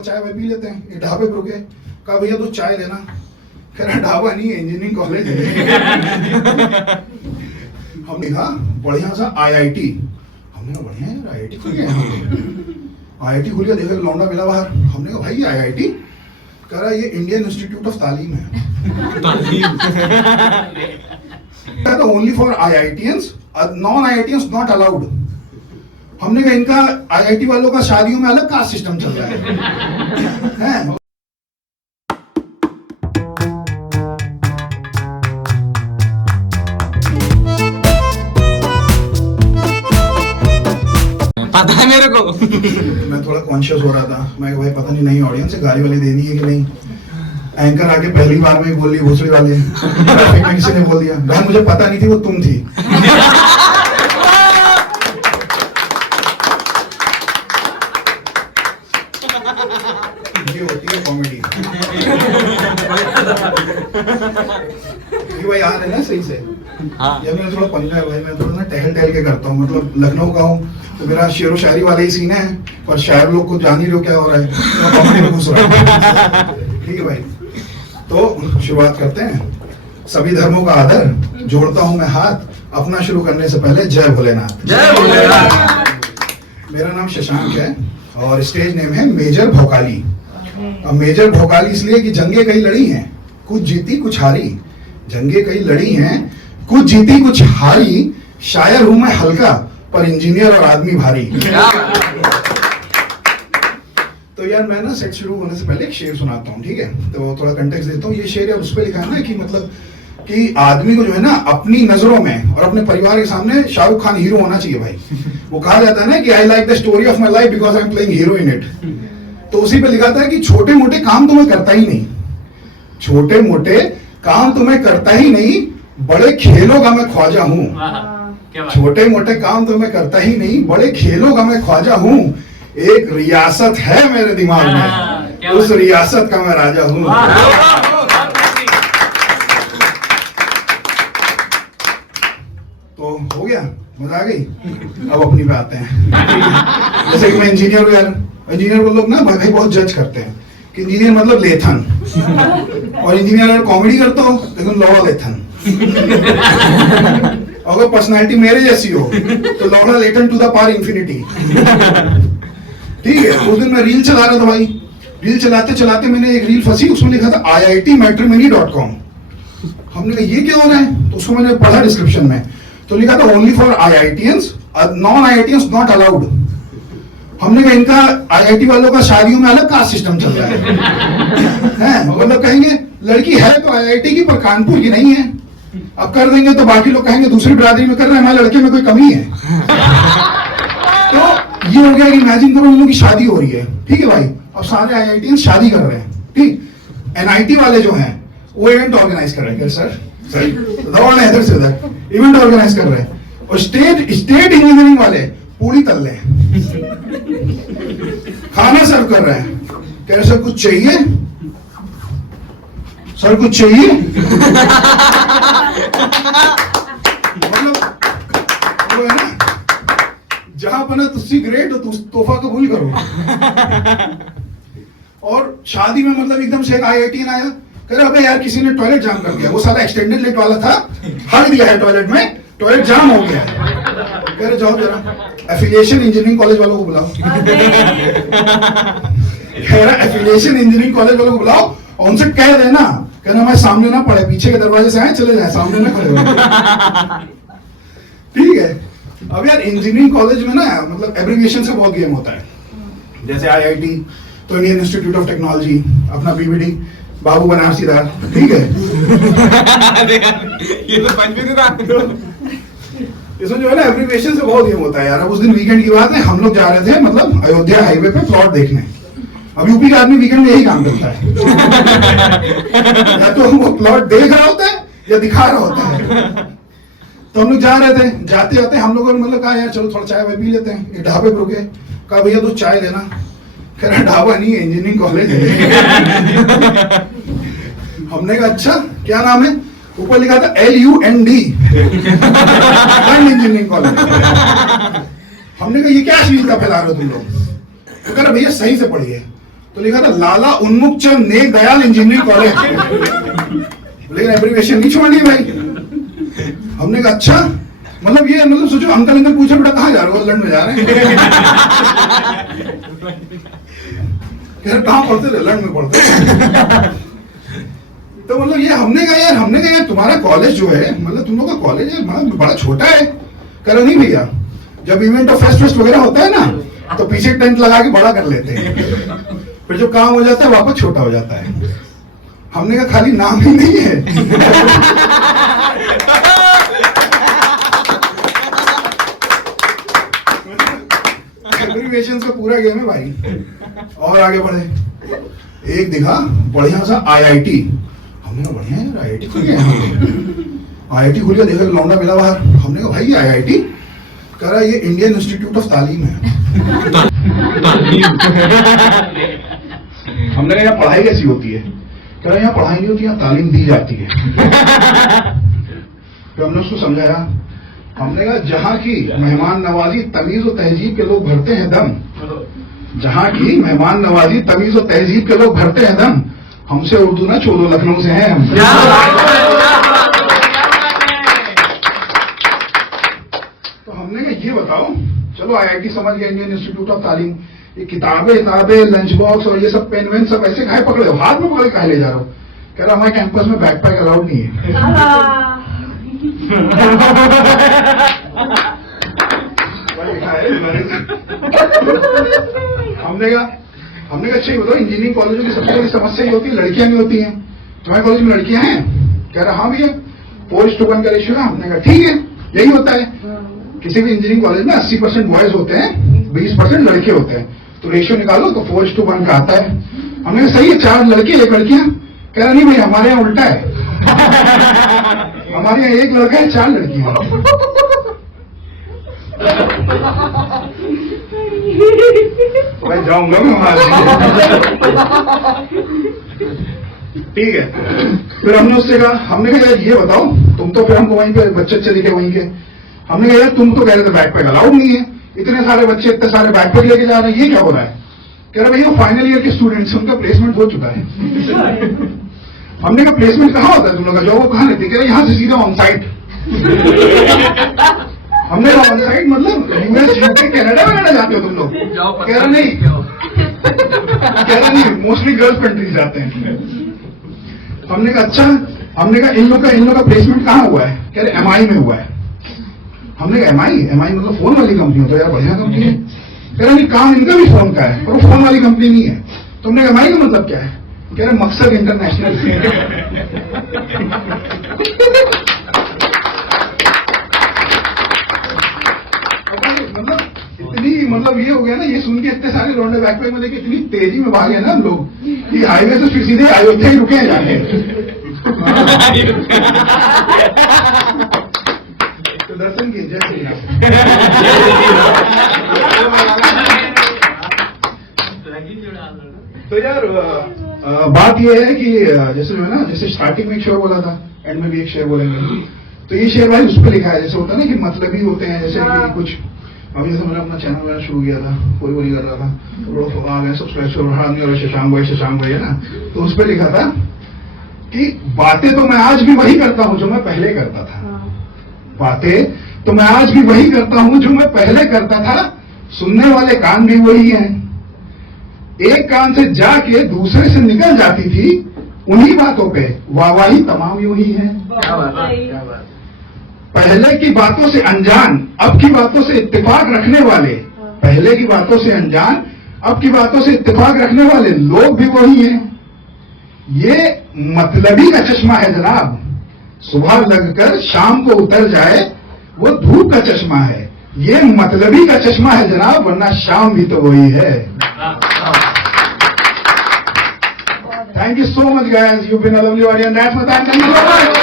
चाय भाई पी लेते हैं। ये ढाबे पे रुके, कहा भैया तो चाय लेना। कह रहा ढाबा नहीं है, इंजीनियरिंग कॉलेज है। हमने कहा बढ़िया सा IIT। हमने कहा बढ़िया है, IIT खुल गया यहाँ पे। IIT खुल गया, देखा लौंडा मिला बाहर। हमने कहा भाई ये IIT? कह रहा ये इंडियन इंस्टीट्यूट ऑफ तालीम है। Only for IITians, non IITians not allowed. हमने कहा इनका IIT वालों का शादियों में अलग कास्ट सिस्टम चल रहा है। पता है मेरे को। मैं थोड़ा कॉन्शियस हो रहा था। मैं भाई पता नहीं नई ऑडियंस है, गाली वाली देनी है कि नहीं। एंकर आके पहली बार में बोल ली भोसड़ी वाली। ट्रैफिक में किसी ने बोल दिया, बहन मुझे पता नहीं थी वो तुम थी। ये होती है कॉमेडी। ये भाई आ रहे ना सही से। हाँ। जब मैं थोड़ा पंजा है भाई, मैं थोड़ा ना टहल के करता हूँ। मतलब लखनऊ का हूँ तो मेरा शेर व शायरी वाले ही सीन है, पर शायर लोग को जान ही रहे हो क्या हो रहा है, कॉमेडी में घुस रहा है। ठीक है भाई, तो शुरुआत करते हैं। सभी धर्मों का आदर, जोड़ता हूँ मैं हाथ। अपना शुरू करने से पहले जय भोलेनाथ। जय भोलेनाथ। मेरा नाम शशांक है और स्टेज नेम है मेजर भोकाली। अब मेजर भोकाली इसलिए कि जंगे कई लड़ी हैं, कुछ जीती कुछ हारी। जंगे कई लड़ी हैं, कुछ जीती कुछ हारी। शायर हूं मैं हल्का, पर इंजीनियर और आदमी भारी। तो यार मैं ना सेट शुरू होने से पहले एक शेर सुनाता हूँ, ठीक है? तो थोड़ा कंटेक्स्ट देता हूँ। ये शेर यार उस पर लिखा है ना कि मतलब कि आदमी को जो है ना अपनी नजरों में और अपने परिवार के सामने शाहरुख खान हीरो होना चाहिए भाई। वो कहा जाता है ना कि I like the story of my life because I am playing hero in it. तो उसी पे लिखा था कि छोटे मोटे काम तो मैं करता ही नहीं, छोटे मोटे काम तो मैं करता ही नहीं, बड़े खेलों का मैं ख्वाजा हूँ। छोटे मोटे काम तो मैं करता ही नहीं, बड़े खेलों का मैं ख्वाजा हूँ। एक रियासत है मेरे दिमाग में, उस रियासत का मैं राजा हूँ। तो हो गया, मजा आ गई। अब अपनी पे आते हैं। जैसे कि मैं इंजीनियर हूँ यार, इंजीनियर को लोग ना भाई बहुत जज करते हैं कि इंजीनियर मतलब लेथन, और इंजीनियर अगर कॉमेडी करता हो लेकिन लौड़ा लेथन। अगर पर्सनालिटी मेरे जैसी हो तो लौड़ा लेटन टू द पार इंफिनिटी। ठीक है, उस दिन मैं रील चला रहा था भाई। रील चलाते चलाते मैंने एक रील फंसी, उसमें लिखा था IITmatrimony.com। हमने कहा ये क्या हो रहा है, तो उसको मैंने पढ़ा डिस्क्रिप्शन में, तो लिखा था only for IITians, non IITians not allowed. हमने कहा इनका IIT वालों का शादियों में अलग कास्ट सिस्टम चल रहा है। मतलब कहेंगे लड़की है तो IIT की, पर कानपुर की नहीं है। अब कर देंगे तो बाकी लोग कहेंगे दूसरी बिरादरी में कर रहे हैं, हमारे लड़के में कोई कमी है। तो ये हो गया कि इमेजिन करो उन लोगों की शादी हो रही है, ठीक है भाई। अब सारे IITians शादी कर रहे हैं, ठीक। NIT वाले जो हैं वो इवेंट ऑर्गेनाइज कर रहे हैं, सर इधर से उधर इवेंट ऑर्गेनाइज कर रहे हैं। और स्टेट इंजीनियरिंग वाले पूरी तल रहे हैं, खाना सर्व कर रहे हैं। कह रहे सर कुछ चाहिए, सर कुछ चाहिए। मतलब वो है ना, जहां बना तुझसे ग्रेट हो, तोहफा कबूल करो। और शादी में मतलब एकदम से एक IITian आया, कह रहा अबे यार किसी ने टॉयलेट जाम कर दिया। वो साला एक्सटेंडेड लेट वाला था, हट दिया है टॉयलेट में, टॉयलेट जाम हो गया है। कह रहे जाओ जरा एफिलिएशन इंजीनियरिंग कॉलेज वालों को बुलाओ। कह रहा एफिलिएशन इंजीनियरिंग कॉलेज वालों को बुलाओ और उनसे कह देना, कहना मैं सामने ना पड़े, पीछे के दरवाजे से आए चले जाए, सामने ना खड़े हो। ठीक है। अब यार इंजीनियरिंग कॉलेज में ना मतलब एब्रिविएशन से बहुत गेम होता है। जैसे IIT तो इंडियन इंस्टीट्यूट ऑफ टेक्नोलॉजी, अपना BBD बाबू बनारसीदार, ठीक है। ये तो पंचमी था। इसमें जो है ना एब्रिविएशन से बहुत गेम होता है यार। अब उस दिन वीकेंड की बात है, हम लोग जा रहे थे मतलब अयोध्या हाईवे पे प्लॉट देखने। अब यूपी का आदमी वीकेंड में यही काम करता है, या तो वो प्लॉट देख रहा होता है या दिखा रहा होता है। तो हम लोग जा रहे थे, जाते जाते हम लोगों ने मतलब कहा यार चलो थोड़ा चाय पी लेते हैं। ये ढाबे पे रुके, कहा भैया तो चाय लेना। कह रहा ढाबा नहीं है, इंजीनियरिंग कॉलेज है। हमने कहा अच्छा क्या नाम है, ऊपर लिखा था LUND इंजीनियरिंग कॉलेज। हमने कहा ये क्या अश्लीलता फैला रहे हो तुम लोग। तो कह रहा भैया सही से पढ़िए। तो लिखा था लाला उन्मुख चंद नेक दयाल इंजीनियरिंग कॉलेज, लेकिन एब्रीविएशन नहीं छोड़नी भाई। हमने कहा अच्छा, मतलब ये मतलब सोचो अंकल अंकल पूछे बेटा कहाँ जा रहे हो, लंदन में जा रहे हैं। कहाँ पढ़ते थे, लंदन में पढ़ते थे। तो मतलब ये हमने कहा यार तुम्हारा कॉलेज जो है, मतलब तुम लोग का कॉलेज है बड़ा छोटा है। कह रहे नहीं भैया, जब इवेंट और फेस्ट वगैरह होता है ना, तो पीछे टेंट लगा के बड़ा कर लेते हैं, फिर जो काम हो जाता है वापस छोटा हो जाता है। हमने कहा खाली नाम ही नहीं है। एब्रिविएशंस का पूरा गेम है भाई। और आगे बढ़े, एक दिखा बढ़िया सा IIT। हमने कहा बढ़िया यार IIT खुल गया, IIT खुल गया, देखा लौंडा मिला बाहर। हमने कहा भाई ये IIT? कह रहा ये इंडियन इंस्टीट्यूट ऑफ तालीम है। हमने कहा यहाँ पढ़ाई कैसी होती है? कह रहा यहाँ पढ़ाई नहीं होती, यहाँ तालीम दी जाती है। तो हमने उसको समझाया, हमने कहा जहाँ की मेहमान नवाजी तमीज और तहजीब के लोग भरते हैं दम, जहाँ की मेहमान नवाजी तमीज और तहजीब के लोग भरते हैं दम, हमसे उर्दू ना छोड़ो, लखनऊ से हैं हम। तो हमने कहा ये बताओ, चलो IIT समझ गए, इंडियन इंस्टीट्यूट ऑफ तालीम, ये किताबें लंच बॉक्स और ये सब पेन वेन सब ऐसे काहे पकड़े हो, हाथ में पकड़े काहे ले जा रहे हो? कह रहा हमारे कैंपस में बैकपैक अलाउड नहीं है। हमने कहा अच्छा बताओ, इंजीनियरिंग कॉलेजों की सबसे बड़ी समस्या ये होती है लड़कियां नहीं होती हैं, तुम्हारे कॉलेज में लड़कियां हैं? कह रहा हाँ भैया 4:1 का रेशियो है। हमने कहा ठीक है, यही होता है किसी भी इंजीनियरिंग कॉलेज में, 80% बॉयज होते हैं, 20% लड़के होते हैं, तो रेशियो निकालो तो 4:1 का आता है। हमने कहा सही है, 4 लड़के 1 लड़कियां? कह रहा नहीं भाई हमारे यहाँ उल्टा है, हमारे यहाँ 1 लड़का है 4 लड़कियां। मैं जाऊंगा ठीक है। फिर हमने उससे कहा, हमने कहा यार ये बताओ, तुम तो फिर हमको वहीं पे बच्चे दिखे वहीं के। हमने कहा यार तुम तो कह रहे थे बैकपैक अलाउड नहीं है, इतने सारे बच्चे इतने सारे बैकपैक लेके जा रहे हैं, ये क्या हो रहा है? कह रहा भैया फाइनल ईयर के स्टूडेंट्स, उनका प्लेसमेंट हो चुका है। हमने कहा प्लेसमेंट कहाँ होता है तुम लोग का, जॉब कहाँ लेते? कह रहे यहाँ से सीधा ऑन साइट। हमने कहा ऑन साइट मतलब US UK कनाडा जाते हो तुम लोग? कह रहा नहीं, मोस्टली गर्ल्स कंट्रीज जाते हैं। हमने कहा अच्छा, हमने कहा इन लोग का प्लेसमेंट कहाँ हुआ है? कह रहे MI में हुआ है। हमने कहा MI मतलब फोन वाली कंपनी होता है यार, बढ़िया कंपनी है। कह रहा नहीं काम इनका भी फोन का है, पर वो फोन वाली कंपनी नहीं है। तुमने MI का मतलब क्या है? कह रहे मकसद इंटरनेशनल। मतलब ये हो गया ना, ये सुन के इतने सारे लौंडे बैकपैक में लेके इतनी तेजी में भागे ना हम लोग कि हाईवे से फिर सीधे अयोध्या ही रुके हैं जाके। तो दर्शन कीजिए, जय श्री राम। तो यार बात ये है कि जैसे जो है ना, जैसे स्टार्टिंग में एक शेर बोला था, एंड में भी एक शेर बोलेंगे, तो ये शेर भाई उस पर लिखा है, जैसे होता है ना कि मतलबी होते हैं, जैसे कि कुछ अभी जैसे मैंने अपना चैनल वगैरह शुरू किया था, कोई वो नहीं कर रहा था, तो आ गए सब्सक्राइब और शशांक भाई है ना, तो उस पर लिखा था कि बातें तो मैं आज भी वही करता हूं जो मैं पहले करता था, बातें तो मैं आज भी वही करता हूं जो मैं पहले करता था, सुनने वाले कान भी वही हैं, एक कान से जाके दूसरे से निकल जाती थी, उन्हीं बातों पे वाहवाही तमाम यूं ही है। पहले की बातों से अनजान, अब की बातों से इत्तेफाक रखने वाले, पहले की बातों से अनजान, अब की बातों से इत्तेफाक रखने वाले लोग भी वही हैं। ये मतलबी का चश्मा है जनाब, सुबह लगकर शाम को उतर जाए वो धूप का चश्मा है। ये मतलबी का चश्मा है जनाब, वरना शाम भी तो वही है। Thank you so much guys, you've been a lovely audience. That's my time. Thank you so much.